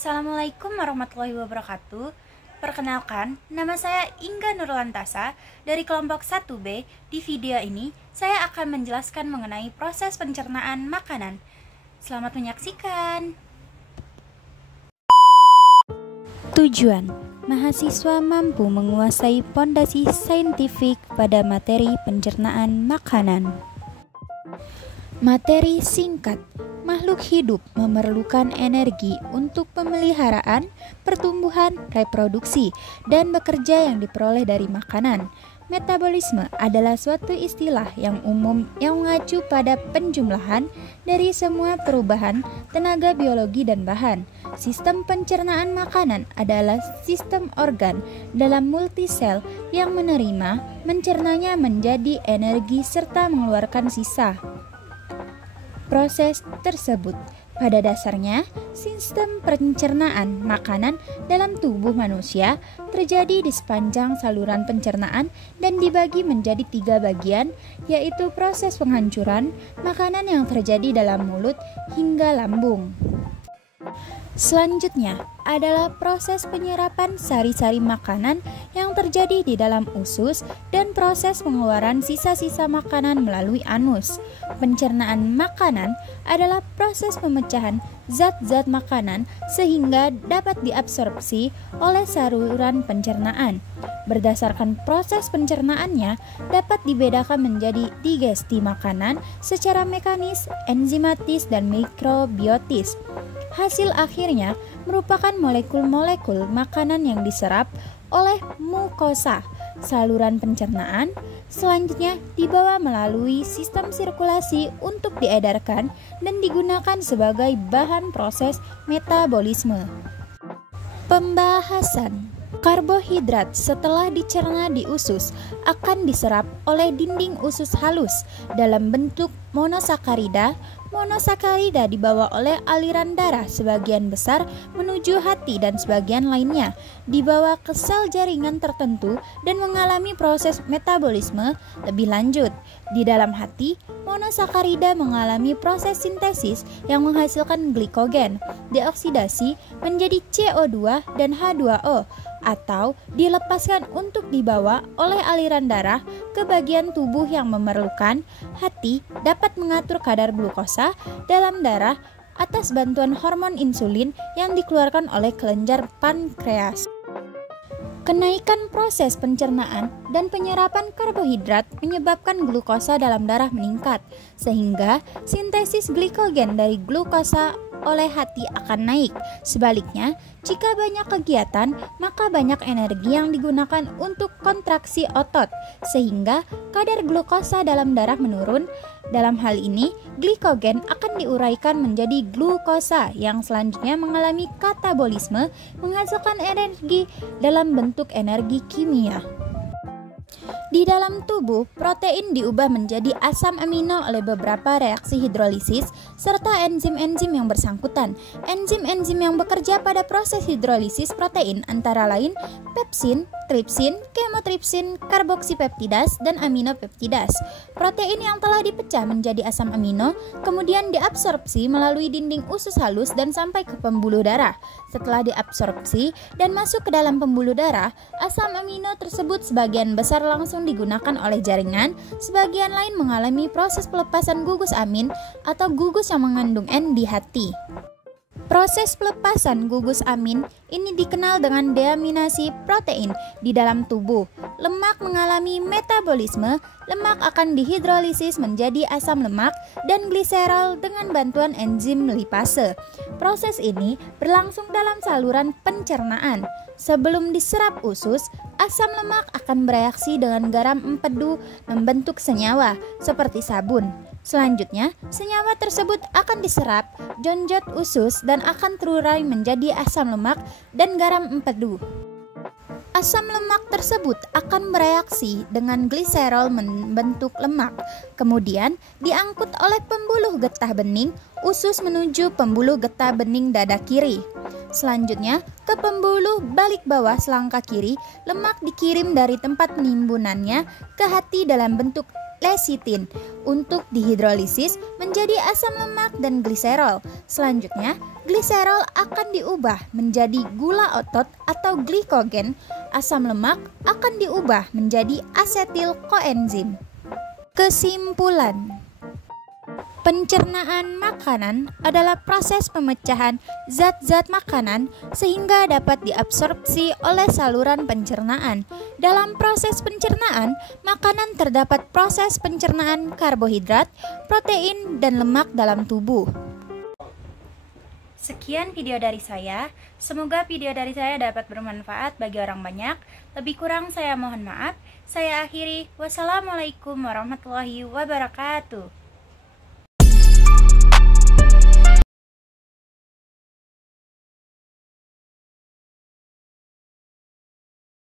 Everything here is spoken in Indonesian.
Assalamualaikum warahmatullahi wabarakatuh. Perkenalkan, nama saya Ingga Nurlantasa dari kelompok 1B. Di video ini, saya akan menjelaskan mengenai proses pencernaan makanan. Selamat menyaksikan. Tujuan: mahasiswa mampu menguasai pondasi saintifik pada materi pencernaan makanan. Materi singkat. Makhluk hidup memerlukan energi untuk pemeliharaan, pertumbuhan, reproduksi, dan bekerja yang diperoleh dari makanan. Metabolisme adalah suatu istilah yang umum yang mengacu pada penjumlahan dari semua perubahan tenaga biologi dan bahan. Sistem pencernaan makanan adalah sistem organ dalam multisel yang menerima, mencernanya menjadi energi serta mengeluarkan sisa. Proses tersebut pada dasarnya sistem pencernaan makanan dalam tubuh manusia terjadi di sepanjang saluran pencernaan dan dibagi menjadi 3 bagian, yaitu proses penghancuran makanan yang terjadi dalam mulut hingga lambung. Selanjutnya adalah proses penyerapan sari-sari makanan yang terjadi di dalam usus dan proses pengeluaran sisa-sisa makanan melalui anus. Pencernaan makanan adalah proses pemecahan zat-zat makanan sehingga dapat diabsorpsi oleh saluran pencernaan. Berdasarkan proses pencernaannya dapat dibedakan menjadi digesti makanan secara mekanis, enzimatis, dan mikrobiotis. Hasil akhirnya merupakan molekul-molekul makanan yang diserap oleh mukosa saluran pencernaan, selanjutnya dibawa melalui sistem sirkulasi untuk diedarkan dan digunakan sebagai bahan proses metabolisme. Pembahasan: karbohidrat setelah dicerna di usus akan diserap oleh dinding usus halus dalam bentuk monosakarida. Monosakarida dibawa oleh aliran darah sebagian besar menuju hati dan sebagian lainnya dibawa ke sel jaringan tertentu dan mengalami proses metabolisme lebih lanjut. Di dalam hati, monosakarida mengalami proses sintesis yang menghasilkan glikogen, dioksidasi menjadi CO2 dan H2O, atau dilepaskan untuk dibawa oleh aliran darah ke bagian tubuh yang memerlukan. Hati dapat mengatur kadar glukosa dalam darah atas bantuan hormon insulin yang dikeluarkan oleh kelenjar pankreas. Kenaikan proses pencernaan dan penyerapan karbohidrat menyebabkan glukosa dalam darah meningkat, sehingga sintesis glikogen dari glukosa oleh hati akan naik. Sebaliknya, jika banyak kegiatan, maka banyak energi yang digunakan untuk kontraksi otot, sehingga kadar glukosa dalam darah menurun. Dalam hal ini, glikogen akan diuraikan menjadi glukosa yang selanjutnya mengalami katabolisme, menghasilkan energi dalam bentuk energi kimia. Di dalam tubuh, protein diubah menjadi asam amino oleh beberapa reaksi hidrolisis serta enzim-enzim yang bersangkutan. Enzim-enzim yang bekerja pada proses hidrolisis protein antara lain pepsin, tripsin, kemotripsin, karboksipeptidas, dan aminopeptidas. Protein yang telah dipecah menjadi asam amino kemudian diabsorpsi melalui dinding usus halus dan sampai ke pembuluh darah. Setelah diabsorpsi dan masuk ke dalam pembuluh darah, asam amino tersebut sebagian besar langsung digunakan oleh jaringan, sebagian lain mengalami proses pelepasan gugus amin atau gugus yang mengandung N di hati. Proses pelepasan gugus amin ini dikenal dengan deaminasi protein di dalam tubuh. Lemak mengalami metabolisme, lemak akan dihidrolisis menjadi asam lemak dan gliserol dengan bantuan enzim lipase. Proses ini berlangsung dalam saluran pencernaan. Sebelum diserap usus, asam lemak akan bereaksi dengan garam empedu membentuk senyawa seperti sabun. Selanjutnya, senyawa tersebut akan diserap, jonjot usus dan akan terurai menjadi asam lemak dan garam empedu. Asam lemak tersebut akan bereaksi dengan gliserol membentuk lemak, kemudian diangkut oleh pembuluh getah bening usus menuju pembuluh getah bening dada kiri. Selanjutnya, ke pembuluh balik bawah selangkah kiri, lemak dikirim dari tempat penimbunannya ke hati dalam bentuk lecitin untuk dihidrolisis menjadi menjadi asam lemak dan gliserol. Selanjutnya, gliserol akan diubah menjadi gula otot atau glikogen. Asam lemak akan diubah menjadi asetil koenzim. Kesimpulan, pencernaan makanan adalah proses pemecahan zat-zat makanan sehingga dapat diabsorpsi oleh saluran pencernaan. Dalam proses pencernaan, makanan terdapat proses pencernaan karbohidrat, protein, dan lemak dalam tubuh. Sekian video dari saya. Semoga video dari saya dapat bermanfaat bagi orang banyak. Lebih kurang saya mohon maaf. Saya akhiri. Wassalamualaikum warahmatullahi wabarakatuh.